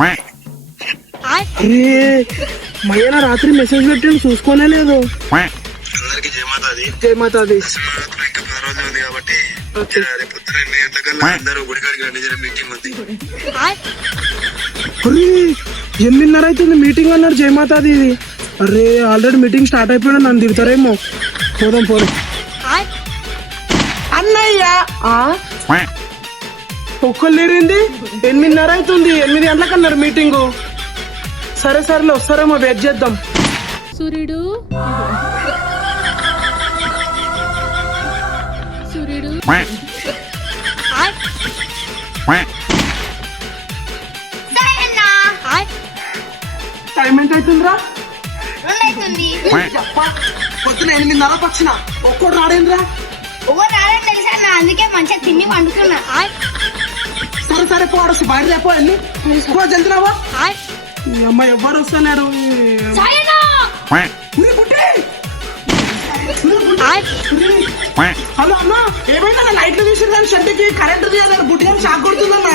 అరే మయ్యన రాత్రి మెసేజ్ పెట్టిండు చూసుకోనే లేదు. అందరికి జయమాతాది. జయమాతాది. ఇంకా 10 రోజులు ఉంది కాబట్టి రేపు పొద్దున 8 గంటలకల్లా అందరూ గుడికాడికి రండి, మీటింగ్ ఉంది. అరే 8:30 అవుతుంది మీటింగ్ అన్నారు జయమాతాది ఇది. అరే ఆల్రెడీ మీటింగ్ స్టార్ట్ అయిపోయినా నన్ను తిడతారేమో. పోదాం పోదాం. అన్నయ్య ఒక్కరు లేరింది. 8:30 అవుతుంది. 8 గంటలకు అన్నారు మీటింగ్. సరే సరేలే వస్తారేమో వెయిట్ చేద్దాం. సూర్యుడు సూర్యుడు టైం ఎంత అవుతుందిరా? పొద్దున 8:30 వచ్చిన ఒక్కడు రాడేంద్రా? తెలుసా అందుకే మంచిగా తిని పండుకున్నా. సరే సరే పోడొచ్చు బయట రేపో వెళ్ళి వెళ్తున్నావా? ఈ అమ్మ ఎవ్వరు వస్తున్నారు? హలో అన్న ఏమైనా లైట్లు తీసి షెడ్కి కరెంట్ తీయాలని బుట్టి షాక్ కొడుతుందన్నా.